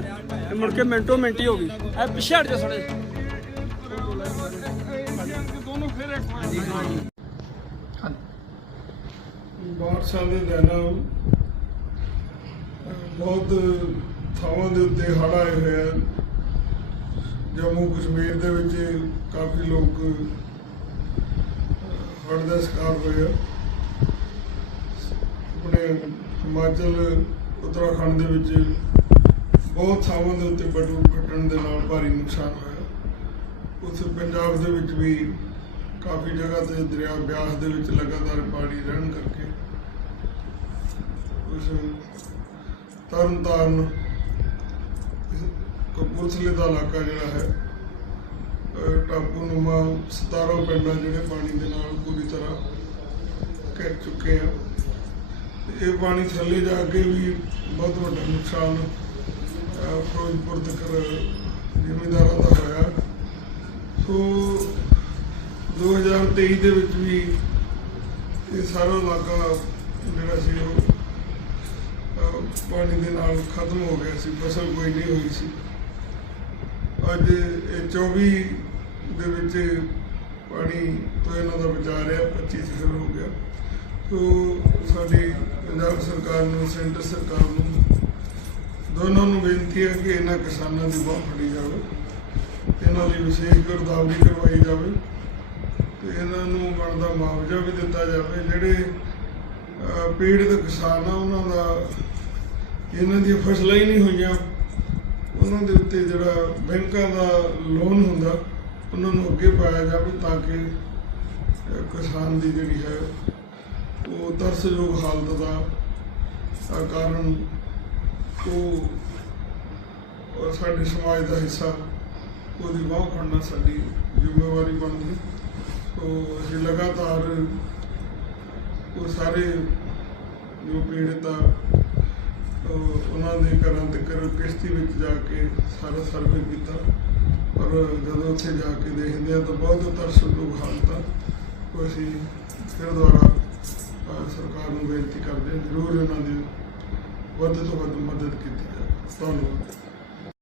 ਤੇ ਮੁੜ ਕੇ ਮਿੰਟੋ ਮਿੰਟ ਹੋ ਗਈ। ਇਹ ਪਿੱਛੇ ਹਟ ਜਾ ਥੋੜੇ ਬਾਰਸ਼ਾਂ ਦੇ ਦਿਨਾਂ ਬਹੁਤ ਥਾਵਾਂ ਦੇ ਉੱਤੇ ਹੜ੍ਹ ਆਏ ਹੋਏ ਆ। ਜੰਮੂ ਕਸ਼ਮੀਰ ਦੇ ਵਿੱਚ ਕਾਫੀ ਲੋਕ ਹੜ੍ਹ ਦਾ ਸ਼ਿਕਾਰ ਹੋਏ ਆ। ਆਪਣੇ ਹਿਮਾਚਲ, ਉੱਤਰਾਖੰਡ ਦੇ ਵਿੱਚ ਬਹੁਤ ਥਾਵਾਂ ਦੇ ਉੱਤੇ ਬੜੂ ਫਟਣ ਦੇ ਨਾਲ ਭਾਰੀ ਨੁਕਸਾਨ ਹੋਇਆ। ਉੱਥੇ ਪੰਜਾਬ ਦੇ ਵਿੱਚ ਵੀ ਕਾਫੀ ਜਗ੍ਹਾ ਤੇ ਦਰਿਆ ਬਿਆਸ ਦੇ ਵਿੱਚ ਲਗਾਤਾਰ ਪਾਣੀ ਰਹਿਣ ਕਰਕੇ ਉਸ ਤਰਨ ਤਾਰਨ ਕਪੂਰਥਲੇ ਦਾ ਇਲਾਕਾ ਜਿਹੜਾ ਹੈ ਟਾਪੂ ਨੂਮਾ 17 ਪਿੰਡਾਂ ਜਿਹੜੇ ਪਾਣੀ ਦੇ ਨਾਲ ਪੂਰੀ ਤਰ੍ਹਾਂ ਘਿਰ ਚੁੱਕੇ ਆ। ਇਹ ਪਾਣੀ ਥੱਲੇ ਜਾ ਕੇ ਵੀ ਬਹੁਤ ਵੱਡਾ ਨੁਕਸਾਨ ਫਿਰੋਜ਼ਪੁਰ ਤੱਕ ਜ਼ਿਮੀਂਦਾਰਾਂ ਦਾ ਹੋਇਆ ਸੋ 2023 ਦੇ ਵਿੱਚ ਵੀ ਇਹ ਸਾਰਾ ਇਲਾਕਾ ਜਿਹੜਾ ਸੀ ਉਹ ਪਾਣੀ ਦੇ ਨਾਲ ਖਤਮ ਹੋ ਗਿਆ ਸੀ, ਫਸਲ ਕੋਈ ਨਹੀਂ ਹੋਈ ਸੀ। ਅੱਜ ਇਹ 24 ਦੇ ਵਿੱਚ ਪਾਣੀ ਤੋਂ ਇਹਨਾਂ ਦਾ ਬਚਾ ਰਿਹਾ 25 ਸਿਖਰ ਹੋ ਗਿਆ। ਸੋ ਸਾਡੀ ਪੰਜਾਬ ਸਰਕਾਰ ਨੂੰ, ਸੈਂਟਰ ਸਰਕਾਰ ਨੂੰ ਦੋਨਾਂ ਨੂੰ ਬੇਨਤੀ ਹੈ ਕਿ ਇਹਨਾਂ ਕਿਸਾਨਾਂ ਦੀ ਬਾਹ ਫੜੀ ਜਾਵੇ, ਇਹਨਾਂ ਲਈ ਵਿਸ਼ੇਸ਼ ਗਰਦਾਵਰੀ ਕਰਵਾਈ ਜਾਵੇ ਤੇ ਇਹਨਾਂ ਨੂੰ ਬਣਦਾ ਮੁਆਵਜ਼ਾ ਵੀ ਦਿੱਤਾ ਜਾਵੇ। ਜਿਹੜੇ ਪੀੜਤ ਕਿਸਾਨ ਆ, ਉਹਨਾਂ ਦਾ ਇਹਨਾਂ ਦੀਆਂ ਫਸਲਾਂ ਹੀ ਨਹੀਂ ਹੋਈਆਂ, ਉਹਨਾਂ ਦੇ ਉੱਤੇ ਜਿਹੜਾ ਬੈਂਕਾਂ ਦਾ ਲੋਨ ਹੁੰਦਾ, ਉਹਨਾਂ ਨੂੰ ਅੱਗੇ ਪਾਇਆ ਜਾਵੇ ਤਾਂ ਕਿ ਕਿਸਾਨ ਦੀ ਜਿਹੜੀ ਹੈ, ਉਹ ਤਰਸਯੋਗ ਹਾਲਤ ਦਾ ਕਾਰਨ ਉਹ ਉਹ ਸਾਡੇ ਸਮਾਜ ਦਾ ਹਿੱਸਾ, ਉਹਦੀ ਬਾਹ ਫੜਨਾ ਸਾਡੀ ਜ਼ਿੰਮੇਵਾਰੀ ਬਣਦੀ ਹੈ। ਸੋ ਅਸੀਂ ਲਗਾਤਾਰ ਉਹ ਸਾਰੇ ਜੋ ਪੀੜਤ ਆ, ਉਹ ਉਹਨਾਂ ਦੇ ਘਰਾਂ ਤੇ ਕਰ ਕਿਸ਼ਤੀ ਵਿੱਚ ਜਾ ਕੇ ਸਾਰਾ ਸਰਵੇ ਕੀਤਾ। ਪਰ ਜਦੋਂ ਉੱਥੇ ਜਾ ਕੇ ਦੇਖਦੇ ਆ ਤਾਂ ਬਹੁਤ ਤਰਸਯੋਗ ਹਾਲਤ ਆ। ਉਹ ਅਸੀਂ ਫਿਰ ਦੁਬਾਰਾ ਸਰਕਾਰ ਨੂੰ ਬੇਨਤੀ ਕਰਦੇ ਹਾਂ, ਜ਼ਰੂਰ ਇਹਨਾਂ ਦੀ ਵੱਧ ਤੋਂ ਵੱਧ ਮਦਦ ਕੀਤੀ ਜਾਵੇ। ਧੰਨਵਾਦ।